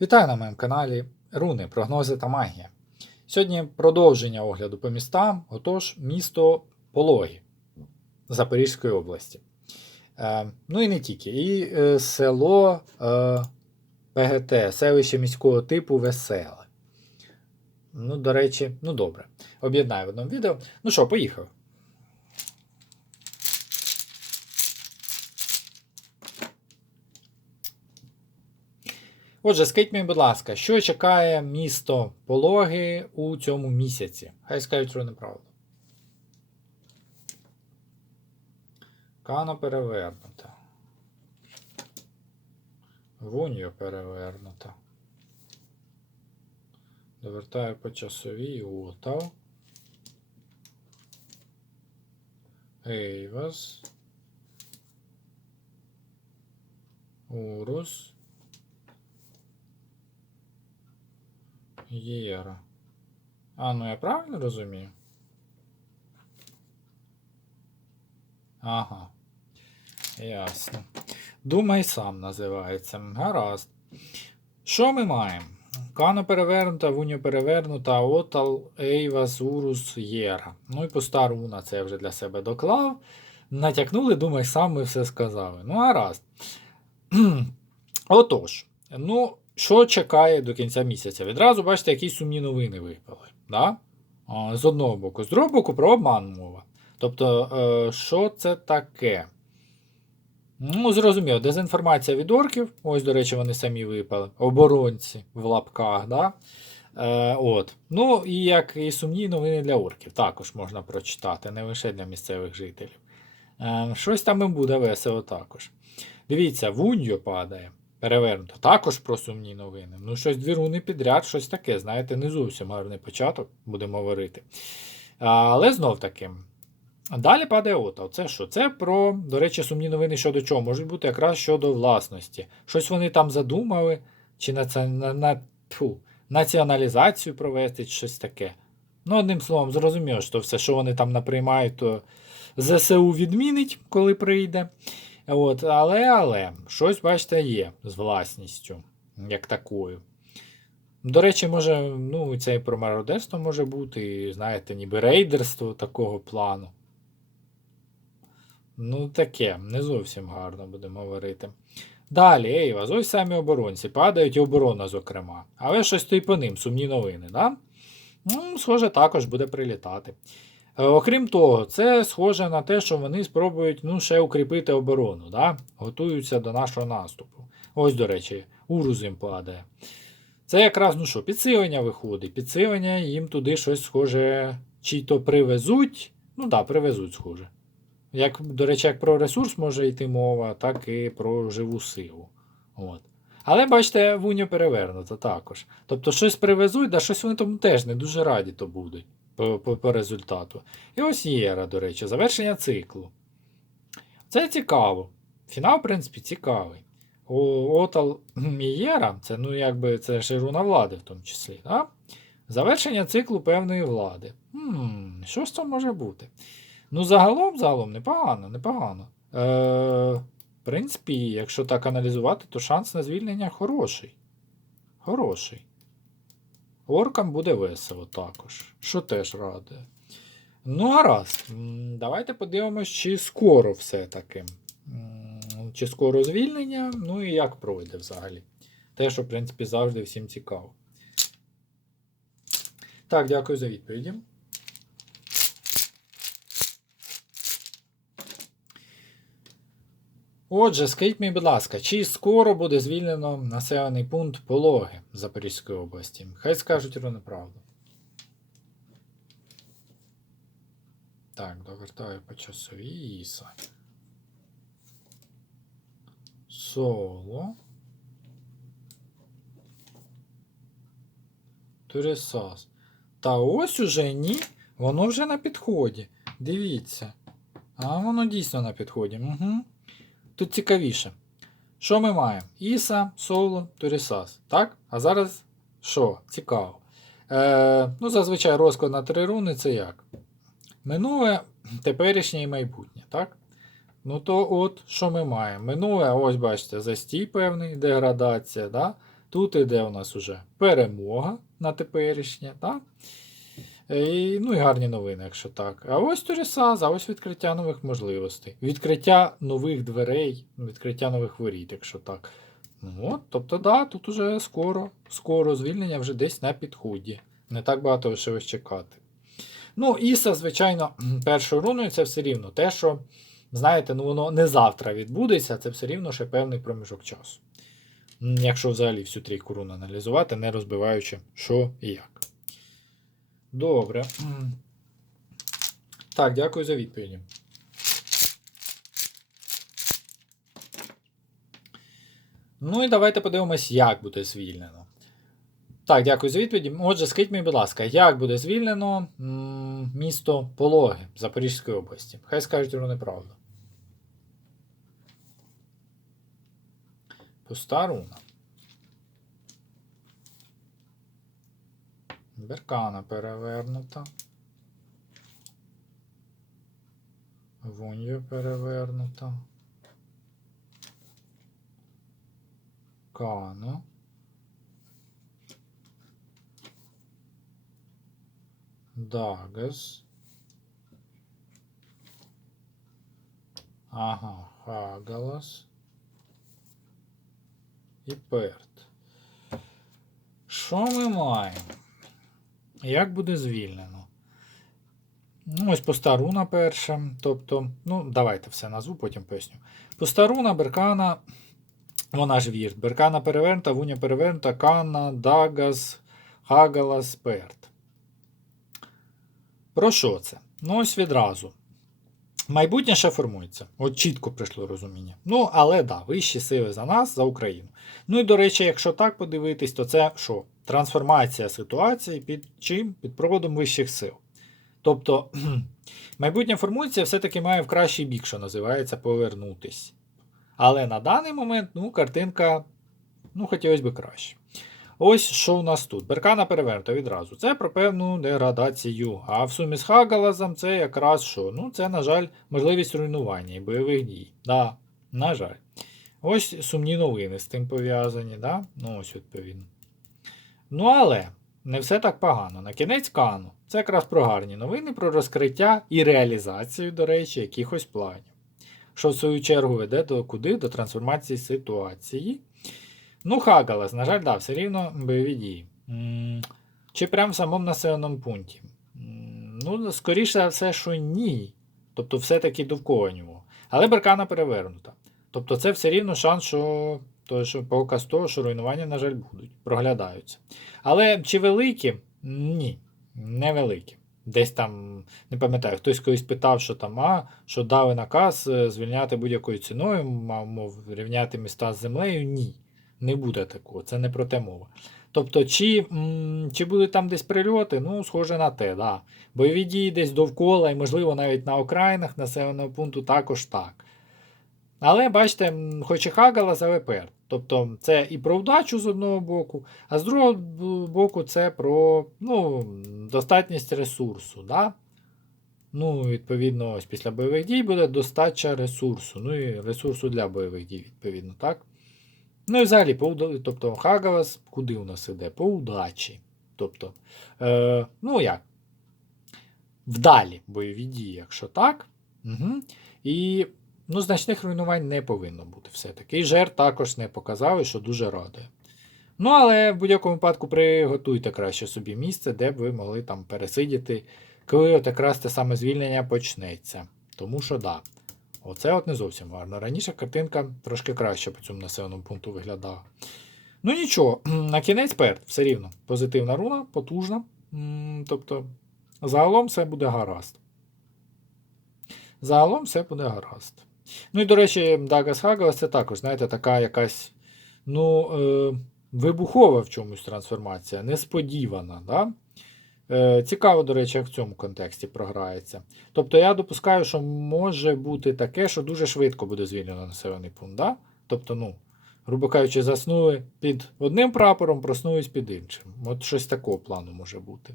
Вітаю на моєму каналі Руни, прогнози та магія. Сьогодні продовження огляду по містам, отож, місто Пологі Запорізької області. Е, ну і не тільки. І е, село е, ПГТ, селище міського типу Веселе. Ну, до речі, ну добре. Об'єднаю в одному відео. Ну що, поїхав. Отже, скажіть мені, будь ласка, що чекає місто Пологи у цьому місяці? Хай скажуть що неправду. Кано перевернута. Вуньо перевернута. Довертаю по часовій Утав. Ейвас. Урус. Єра. А, ну я правильно розумію? Ага. Ясно. Думай сам називається. Гаразд. Що ми маємо? Кано перевернута, Вуньо перевернута, Отал, Ейвас, Урус, Єра. Ну і пуста руна це вже для себе доклав. Натякнули, думай, сам ми все сказали. Ну, гаразд. Отож, ну, що чекає до кінця місяця? Відразу бачите, якісь сумні новини випали. Да? З одного боку. З другого боку, про обман мова. Тобто, е, що це таке? Ну, зрозуміло, дезінформація від орків. Ось, до речі, вони самі випали. Оборонці в лапках. Да? Е, от. Ну, і як і сумні новини для орків. Також можна прочитати, не лише для місцевих жителів. Е, щось там їм буде весело також. Дивіться, Вуньо падає. Перевернуто. Також про сумні новини. Ну, щось дві руни підряд, щось таке, знаєте, не зовсім гарний початок, будемо говорити. Але знов таки. Далі падає Ота. Це що? Це про, до речі, сумні новини щодо чого? Можуть бути якраз щодо власності. Щось вони там задумали, чи наці... на... На... Тьфу, націоналізацію провести, чи щось таке. Ну, одним словом, зрозуміло, що все, що вони там наприймають, то ЗСУ відмінить, коли прийде. От, Але, але, щось, бачите, є з власністю, як такою. До речі, може, ну, це і про мародерство може бути, і, знаєте, ніби рейдерство такого плану. Ну, таке, не зовсім гарно будемо говорити. Далі, Ейваз, ось самі оборонці падають і оборона, зокрема. Але щось то й по ним, сумні новини, да? Ну, схоже, також буде прилітати. Е, Окрім того, це схоже на те, що вони спробують ну, ще укріпити оборону, да? готуються до нашого наступу. Ось, до речі, Урус їм падає. Це якраз ну що, підсилення виходить. Підсилення їм туди щось схоже, чи то привезуть. Ну так, да, привезуть, схоже. Як, До речі, як про ресурс може йти мова, так і про живу силу. От. Але бачите, вуньо перевернуто також. Тобто щось привезуть, да щось вони тому теж не дуже раді то будуть по, по, по результату. І ось Єра, до речі, завершення циклу. Це цікаво. Фінал, в принципі, цікавий. О, Отал і це ну, якби це ж влади в тому числі. Да? Завершення циклу певної влади. Хм, Що ж це може бути? Ну, загалом, загалом, непогано, непогано. Е, В принципі, якщо так аналізувати, то шанс на звільнення хороший. Хороший. Оркам буде весело також, що теж радує. Ну, гаразд. Давайте подивимось, чи скоро все-таки. Чи скоро звільнення, ну і як пройде взагалі. Те, що, в принципі, завжди всім цікаво. Так, дякую за відповіді. Отже, скажіть мені, будь ласка, чи скоро буде звільнено населений пункт Пологи Запорізької області? Хай скажуть правду. Так, довертаю по часовій Іса. Соло. Туресас. Та ось уже ні. Воно вже на підході. Дивіться. А воно дійсно на підході. Угу. Тут цікавіше. Що ми маємо? Іса, Соло, Турісас. Так? А зараз що? Цікаво. Е, Ну, Зазвичай розклад на три руни це як? Минуле, теперішнє і майбутнє. так? Ну то от що ми маємо? Минуле, ось бачите, застій певний, деградація. да? Тут іде у нас уже перемога на теперішнє, так? І, ну і гарні новини, якщо так. А ось Турісаз, а ось відкриття нових можливостей. Відкриття нових дверей, відкриття нових воріт, якщо так. Ну, от, тобто, да, тут уже скоро, скоро звільнення вже десь на підході. Не так багато лишилось чекати. Ну, Іса, звичайно, першою руною це все рівно те, що, знаєте, ну воно не завтра відбудеться, це все рівно ще певний проміжок часу. Якщо взагалі всю трійку рун аналізувати, не розбиваючи, що і як. Добре. Так, дякую за відповіді. Ну і давайте подивимось, як буде звільнено. Так, дякую за відповіді. Отже, скажіть мені, будь ласка, як буде звільнено місто Пологи Запорізької області? Хай скажуть воно неправду. Пуста Беркана перевернута. Вуньо перевернута. Кано. Дагас. Ага, Хагалас. І Перт. Що ми маємо? Як буде звільнено? Ну, ось постаруна перша. Тобто, ну, давайте все назву, потім поясню. Постаруна, Беркана, вона ж вірт. Беркана перевернута, Вуня перевернута, Канна, Дагас, Хагалас, Перт. Про що це? Ну, ось відразу. Майбутнє ще формується. От чітко прийшло розуміння. Ну, але да, вищі сили за нас, за Україну. Ну і до речі, якщо так подивитись, то це що? Трансформація ситуації під чим? Під проводом вищих сил. Тобто, майбутнє формується все-таки має в кращий бік, що називається, повернутись. Але на даний момент, ну, картинка, ну, хотілося б краще. Ось що у нас тут. Беркана перевернута відразу. Це про певну деградацію. А в сумі з Хагалазом це якраз що? Ну, це, на жаль, можливість руйнування і бойових дій. Да, на жаль. Ось сумні новини з тим пов'язані, да? Ну, ось відповідно. Ну, але не все так погано. На кінець Кану. Це якраз про гарні новини, про розкриття і реалізацію, до речі, якихось планів. Що в свою чергу веде до куди? До трансформації ситуації. Ну, Хагалас, на жаль, да, все рівно бойові дії. Чи прямо в самому населеному пункті? Ну, скоріше все, що ні. Тобто, все-таки довкола нього. Але Беркана перевернута. Тобто, це все рівно шанс, що, то, що показ того, що руйнування, на жаль, будуть, проглядаються. Але чи великі? Ні, невеликі. Десь там, не пам'ятаю, хтось колись питав, що там, а, що дали наказ е, звільняти будь-якою ціною, мав, мов, рівняти міста з землею. Ні. Не буде такого, це не про те мова. Тобто, чи, чи будуть там десь прильоти? Ну, схоже на те, да. Бойові дії десь довкола, і, можливо, навіть на окраїнах населеного пункту також так. Але бачите, хоч і Хагалас, але Перт. Тобто це і про вдачу з одного боку, а з другого боку це про ну, достатність ресурсу. Да? Ну, відповідно, ось після бойових дій буде достача ресурсу. Ну і ресурсу для бойових дій, відповідно, так? Ну і взагалі, по тобто Хагалас куди у нас іде? По удачі. Тобто, е, ну як? Вдалі бойові дії, якщо так. Угу. І ну, значних руйнувань не повинно бути все-таки. І жертв також не показали, що дуже радує. Ну, але в будь-якому випадку приготуйте краще собі місце, де б ви могли там пересидіти, коли от якраз те саме звільнення почнеться. Тому що да. Оце от не зовсім гарно. Раніше картинка трошки краще по цьому населеному пункту виглядала. Ну нічого, на кінець перт, все рівно. Позитивна руна, потужна. Тобто, загалом все буде гаразд. Загалом все буде гаразд. Ну і, до речі, Дагас Хагалас це також, знаєте, така якась ну, е, вибухова в чомусь трансформація, несподівана. Да? Е, цікаво, до речі, як в цьому контексті програється. Тобто я допускаю, що може бути таке, що дуже швидко буде звільнено населений пункт. Да? Тобто, ну, грубо кажучи, заснули під одним прапором, проснулись під іншим. От щось такого плану може бути.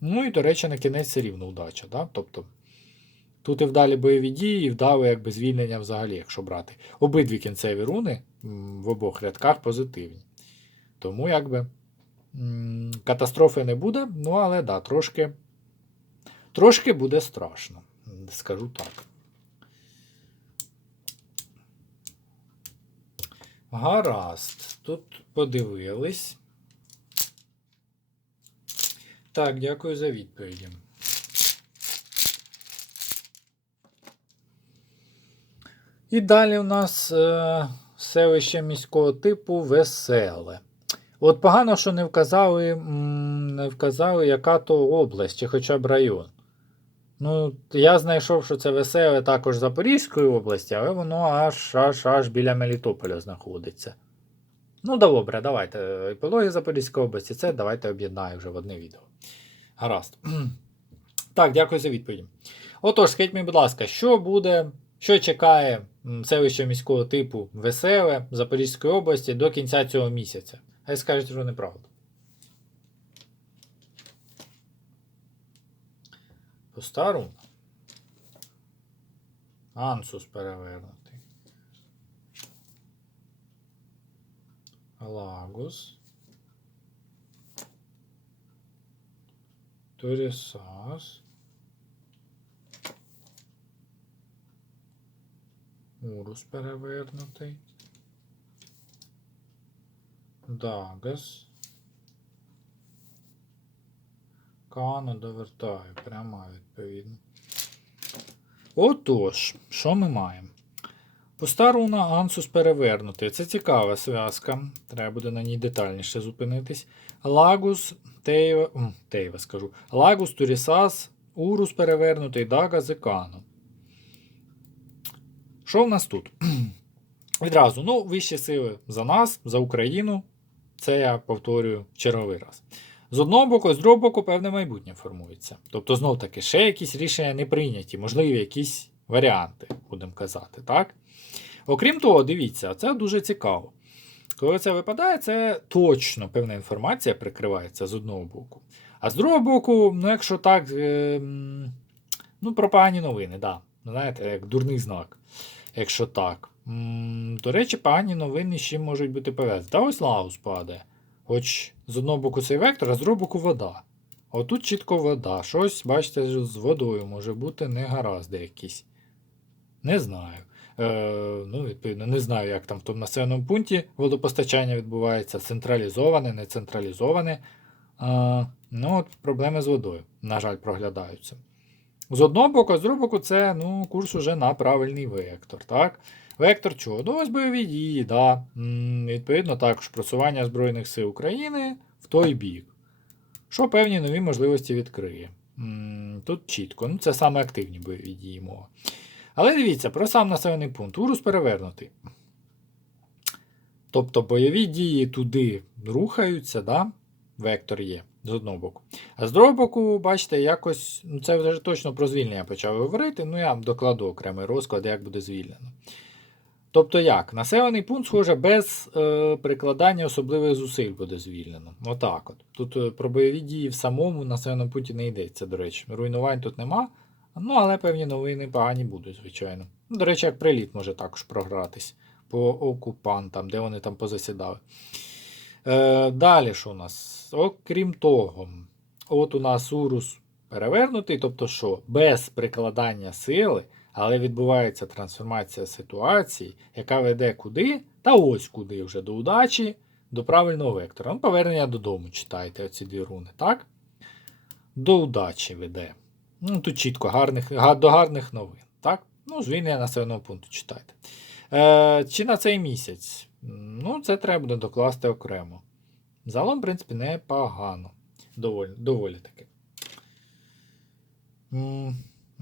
Ну і, до речі, на кінець все рівно вдача. Да? Тобто, тут і вдалі бойові дії, і вдали якби звільнення взагалі, якщо брати. Обидві кінцеві руни в обох рядках позитивні. Тому якби катастрофи не буде, ну але да, трошки, трошки буде страшно. Скажу так. Гаразд. Тут подивились. Так, дякую за відповіді. І далі у нас е, селище міського типу веселе. От погано, що не вказали, не вказали, яка то область, чи хоча б район. Ну, я знайшов, що це веселе також Запорізької області, але воно аж аж аж біля Мелітополя знаходиться. Ну, добре, давайте. Епілоги Запорізької області, це давайте об'єднаю вже в одне відео. Гаразд. Так, дякую за відповідь. Отож, скажіть мені, будь ласка, що буде, що чекає селище міського типу Веселе Запорізької області до кінця цього місяця? Хай скажуть, що неправда. По старому. Ансус перевернутий. Лагус. Торісас. Урус перевернутий. Дагас. Кано довертаю, пряма відповідно. Отож, що ми маємо? Постаруна Ансус перевернутий. Це цікава зв'язка. Треба буде на ній детальніше зупинитись. Лагус Тейва, Тейва скажу. Лагус Турісас, Урус перевернутий, Дага Зекано. Що в нас тут? Відразу, ну, вищі сили за нас, за Україну. Це я повторюю черговий раз. З одного боку, з другого боку, певне майбутнє формується. Тобто, знов таки, ще якісь рішення не прийняті, можливі якісь варіанти, будемо казати, так? Окрім того, дивіться, це дуже цікаво. Коли це випадає, це точно певна інформація прикривається з одного боку. А з другого боку, ну, якщо так, е, ну, про погані новини, да. Знаєте, як дурний знак. Якщо так. До речі, погані новини чим можуть бути пов'язані. Та ось Лаус падає. Хоч з одного боку цей вектор, а з другого боку вода. Отут чітко вода. Щось, бачите, з водою може бути негаразди якісь. Не знаю. Е, ну, відповідно, не знаю, як там в тому населеному пункті водопостачання відбувається, централізоване, не централізоване. Е, ну, от проблеми з водою, на жаль, проглядаються. З одного боку, а з другого боку, це ну, курс уже на правильний вектор. так? Вектор чого? Ну, ось бойові дії, да. Відповідно, також просування Збройних сил України в той бік. Що певні нові можливості відкриє. Тут чітко. Ну, це саме активні бойові дії мова. Але дивіться, про сам населений пункт. Урус перевернутий. Тобто бойові дії туди рухаються, да? Вектор є з одного боку. А з другого боку, бачите, якось ну це вже точно про звільнення почав говорити. Ну, я докладу окремий розклад, як буде звільнено. Тобто як? Населений пункт, схоже, без е, прикладання особливих зусиль буде звільнено. Отак от. Тут е, про бойові дії в самому населеному пункті не йдеться, до речі. Руйнувань тут нема. Ну, але певні новини погані будуть, звичайно. Ну, До речі, як приліт може також програтись по окупантам, де вони там позасідали. Е, далі що у нас? Окрім того, от у нас Урус перевернутий, тобто що, без прикладання сили, але відбувається трансформація ситуації, яка веде куди? Та ось куди вже до удачі, до правильного вектора. Ну, повернення додому читайте оці дві руни, так? До удачі веде. Ну, тут чітко гарних, до гарних новин. Так? Ну, звільнення населеного пункту читайте. Е, чи на цей місяць? Ну, це треба буде докласти окремо. Загалом, в принципі, непогано. Доволі, доволі таки.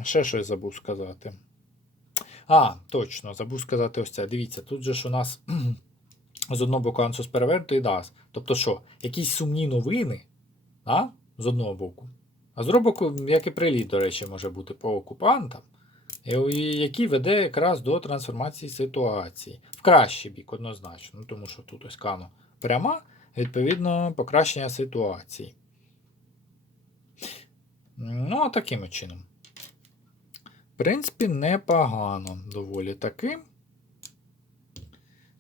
Ще щось забув сказати. А, точно, забув сказати ось це. Дивіться, тут же ж у нас з одного боку ансус перевернутий дас. Тобто що, якісь сумні новини, а? з одного боку. А з другого боку, як і приліт, до речі, може бути по окупантам, і- і який веде якраз до трансформації ситуації. В кращий бік, однозначно. Ну, тому що тут ось кано пряма, відповідно, покращення ситуації. Ну, а таким чином. В принципі, непогано доволі таки.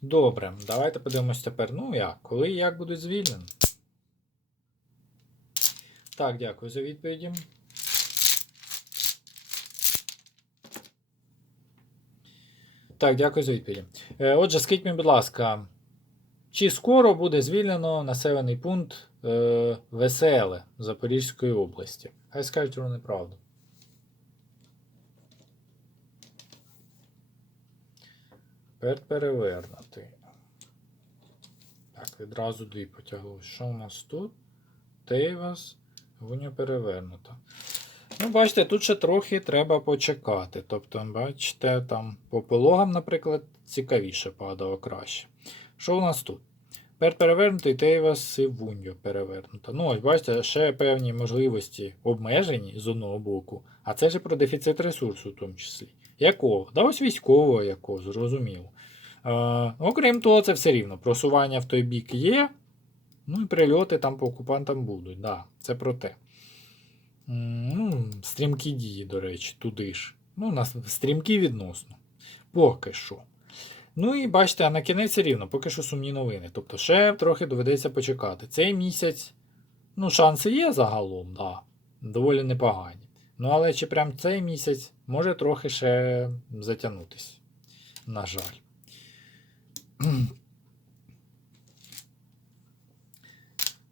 Добре, давайте подивимось тепер. Ну як, коли і як будуть звільнені. Так, дякую за відповіді. Так, дякую за відповіді. Е, Отже, скажіть мені, будь ласка, чи скоро буде звільнено населений пункт е, Веселе Запорізької області? Хай скажуть вони правду. Тепер перевернути. Так, відразу дві потягло. Що у нас тут? Тейвас, гуня перевернута. Ну, бачите, тут ще трохи треба почекати. Тобто, бачите, там по пологам, наприклад, цікавіше падало краще. Що у нас тут? Тепер перевернутий Тейвас і Вуньо перевернута. Ну, ось бачите, ще певні можливості обмежені з одного боку, а це ж про дефіцит ресурсу, в тому числі. Якого? Да ось військового якого, зрозуміло. Е, окрім того, це все рівно. Просування в той бік є. Ну і прильоти там по окупантам будуть. Да, це про те. Ну, стрімкі дії, до речі, туди ж. Ну, у нас стрімкі відносно. Поки що. Ну і бачите, а на кінець рівно, поки що сумні новини. Тобто ще трохи доведеться почекати. Цей місяць, ну, шанси є загалом, да, доволі непогані. Ну, але чи прям цей місяць може трохи ще затягнутись. На жаль.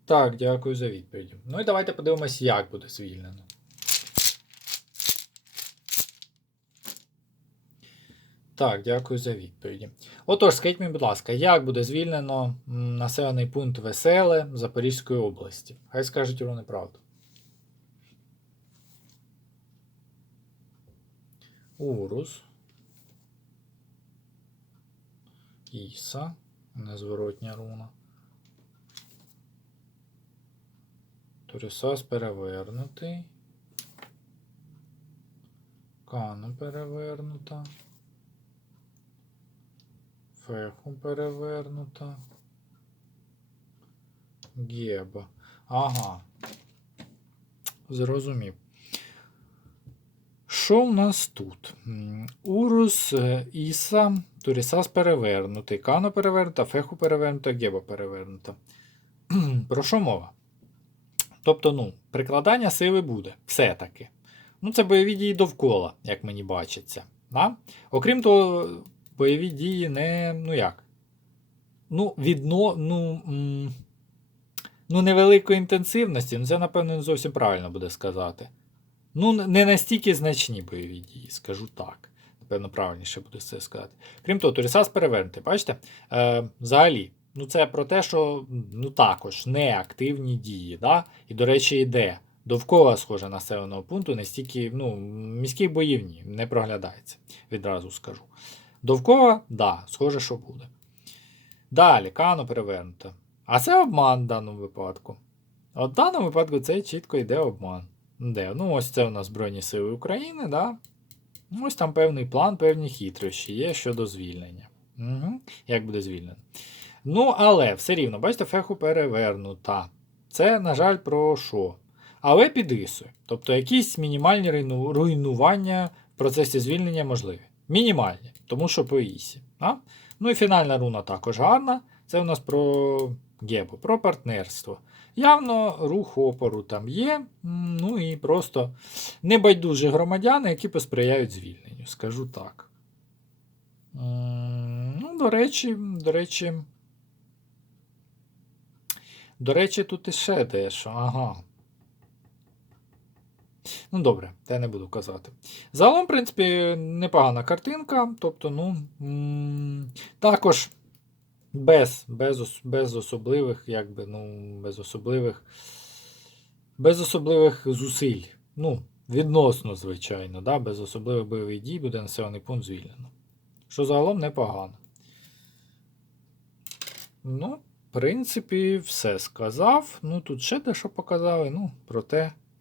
Так, дякую за відповіді. Ну і давайте подивимось, як буде звільнено. Так, дякую за відповіді. Отож, скажіть мені, будь ласка, як буде звільнено населений пункт Веселе Запорізької області? Хай скажуть вони правду. Урус. Іса. Незворотня руна. Турісас перевернутий. Кану перевернута. Феху перевернута. Геба. Ага. Зрозумів. Що у нас тут? Урус, е, Іса, Турісас перевернутий, Кано перевернута, Феху перевернута, Геба перевернута. Про що мова? Тобто, ну, прикладання сили буде. Все-таки. Ну, це бойові дії довкола, як мені бачиться. Да? Окрім того, бойові дії не. Ну як? Ну, відно, ну, ну, невеликої інтенсивності, ну це, напевно, не зовсім правильно буде сказати. Ну, не настільки значні бойові дії, скажу так. Напевно, правильніше буде це сказати. Крім того, Турісас перевернутий. Бачите? Е, взагалі, ну це про те, що ну також неактивні дії. Да? І, до речі, йде довкола схоже населеного пункту, не стільки ну, міських боїв ні, не проглядається, відразу скажу. Довкола, да, схоже, що буде. Далі, Кано перевернуто. А це обман в даному випадку. От в даному випадку це чітко йде обман. Де? Ну, ось це у нас Збройні Сили України, да? Ось там певний план, певні хитрощі є щодо звільнення. Угу. Як буде звільнено. Ну, але все рівно, бачите, феху перевернута. Це, на жаль, про що? Але під ісою. Тобто якісь мінімальні руйну- руйнування в процесі звільнення можливі. Мінімальні, тому що по ісі. А? Ну і фінальна руна також гарна. Це у нас про Гебу, про партнерство. Явно рух опору там є. Ну і просто небайдужі громадяни, які посприяють звільненню, скажу так. Ну, до речі, до речі. До речі, тут іще дещо. Ага. Ну, добре, те не буду казати. Загалом, в принципі, непогана картинка. Тобто, ну, також без, без, без особливих, якби, ну, без особливих, без особливих зусиль. Ну, відносно, звичайно, да, без особливих бойових дій буде населений пункт звільнено. Що загалом непогано. Ну, в принципі, все сказав. Ну, тут ще дещо показали, ну, проте